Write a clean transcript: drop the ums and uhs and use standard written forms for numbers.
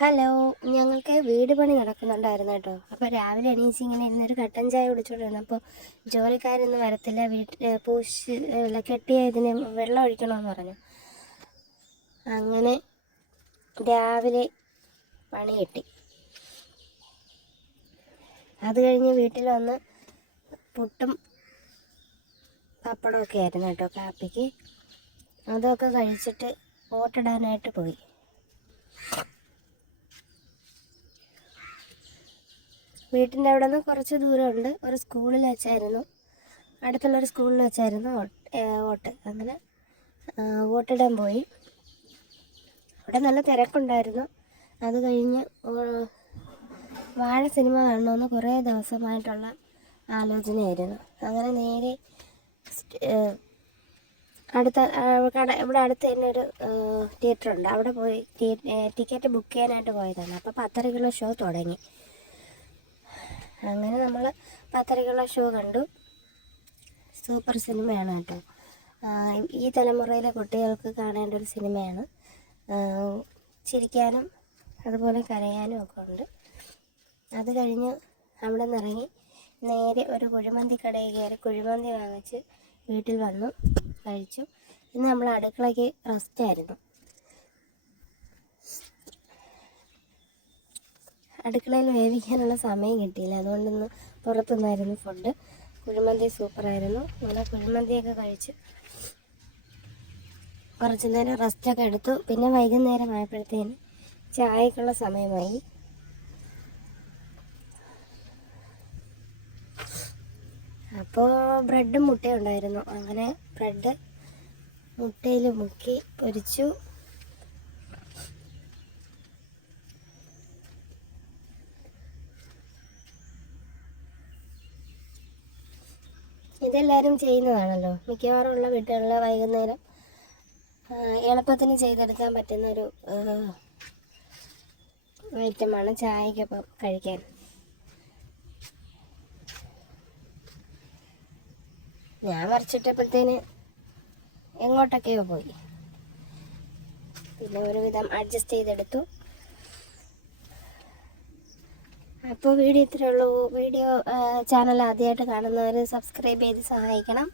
Hello, ഞങ്ങൾക്ക് വീട് പണി നടക്കുന്നുണ്ടായിരുന്നു കേട്ടോ. അപ്പോൾ രാവിലെ എണീച്ച് ഇങ്ങനെ ഇരുന്നൊരു കട്ടൻ ചായ കുടിച്ചുകൊണ്ടിരുന്നപ്പോൾ ജോലിക്കാരൊന്നും വരത്തില്ല, വീട്ടിൽ കെട്ടിയ ഇതിന് വെള്ളം ഒഴിക്കണമെന്ന് പറഞ്ഞു. അങ്ങനെ രാവിലെ പണി കിട്ടി. അത് കഴിഞ്ഞ് വീട്ടിൽ വന്ന് പുട്ടും പപ്പടമൊക്കെ ആയിരുന്നു കേട്ടോ കാപ്പിക്ക്. അതൊക്കെ കഴിച്ചിട്ട് ഓട്ടിടാനായിട്ട് പോയി. വീട്ടിൻ്റെ അവിടെ നിന്ന് കുറച്ച് ദൂരമുണ്ട്. ഒരു സ്കൂളിൽ വെച്ചായിരുന്നു, അടുത്തുള്ളൊരു സ്കൂളിൽ വെച്ചായിരുന്നു ഓട്ട്. അങ്ങനെ ഓട്ടിടാൻ പോയി. അവിടെ നല്ല തിരക്കുണ്ടായിരുന്നു. അത് കഴിഞ്ഞ് വാഴ സിനിമ കാണണമെന്ന് കുറേ ദിവസമായിട്ടുള്ള ആലോചനയായിരുന്നു. അങ്ങനെ നേരെ ഇവിടെ അടുത്ത് തന്നെ ഒരു തിയേറ്ററുണ്ട്, അവിടെ പോയി ടിക്കറ്റ് ബുക്ക് ചെയ്യാനായിട്ട് പോയതാണ്. അപ്പോൾ 10:30 ഷോ തുടങ്ങി. അങ്ങനെ നമ്മൾ 10:30 ഷോ കണ്ടു. സൂപ്പർ സിനിമയാണ് കേട്ടോ. ഈ തലമുറയിലെ കുട്ടികൾക്ക് കാണേണ്ട ഒരു സിനിമയാണ്. ചിരിക്കാനും അതുപോലെ കരയാനും ഒക്കെ ഉണ്ട്. അത് കഴിഞ്ഞ് അവിടെ നിന്ന് ഇറങ്ങി നേരെ ഒരു കുഴിമന്തി കടയിൽ കയറി കുഴിമന്തി വാങ്ങിച്ച് വീട്ടിൽ വന്നു കഴിച്ചു. ഇന്ന് നമ്മൾ അടുക്കളയ്ക്ക് റെസ്റ്റായിരുന്നു. അടുക്കളയിൽ വേവിക്കാനുള്ള സമയം കിട്ടിയില്ല, അതുകൊണ്ടൊന്ന് പുറത്തുനിന്നായിരുന്നു ഫുഡ്. കുഴിമന്തി സൂപ്പറായിരുന്നു. അങ്ങനെ കുഴിമന്തിയൊക്കെ കഴിച്ച് കുറച്ച് നേരം റെസ്റ്റൊക്കെ എടുത്തു. പിന്നെ വൈകുന്നേരം ആയപ്പോഴത്തേന് ചായക്കുള്ള സമയമായി. അപ്പോൾ ബ്രെഡും മുട്ടയും ഉണ്ടായിരുന്നു. അങ്ങനെ ബ്രെഡ് മുട്ടയിൽ മുക്കി പൊരിച്ചു. ഇതെല്ലാവരും ചെയ്യുന്നതാണല്ലോ, മിക്കവാറും ഉള്ള വീട്ടുകളിൽ വൈകുന്നേരം എളുപ്പത്തിന് ചെയ്തെടുക്കാൻ പറ്റുന്നൊരു ഐറ്റമാണ് ചായക്കൊപ്പം കഴിക്കാൻ. ഞാൻ വരച്ചിട്ടപ്പോഴത്തേന് എങ്ങോട്ടൊക്കെയോ പോയി. പിന്നെ ഒരുവിധം അഡ്ജസ്റ്റ് ചെയ്തെടുത്തു. അപ്പോൾ വീഡിയോ ഇത്രയേ ഉള്ളൂ. ചാനൽ ആദ്യമായിട്ട് കാണുന്നവർ സബ്സ്ക്രൈബ് ചെയ്ത് സഹായിക്കണം.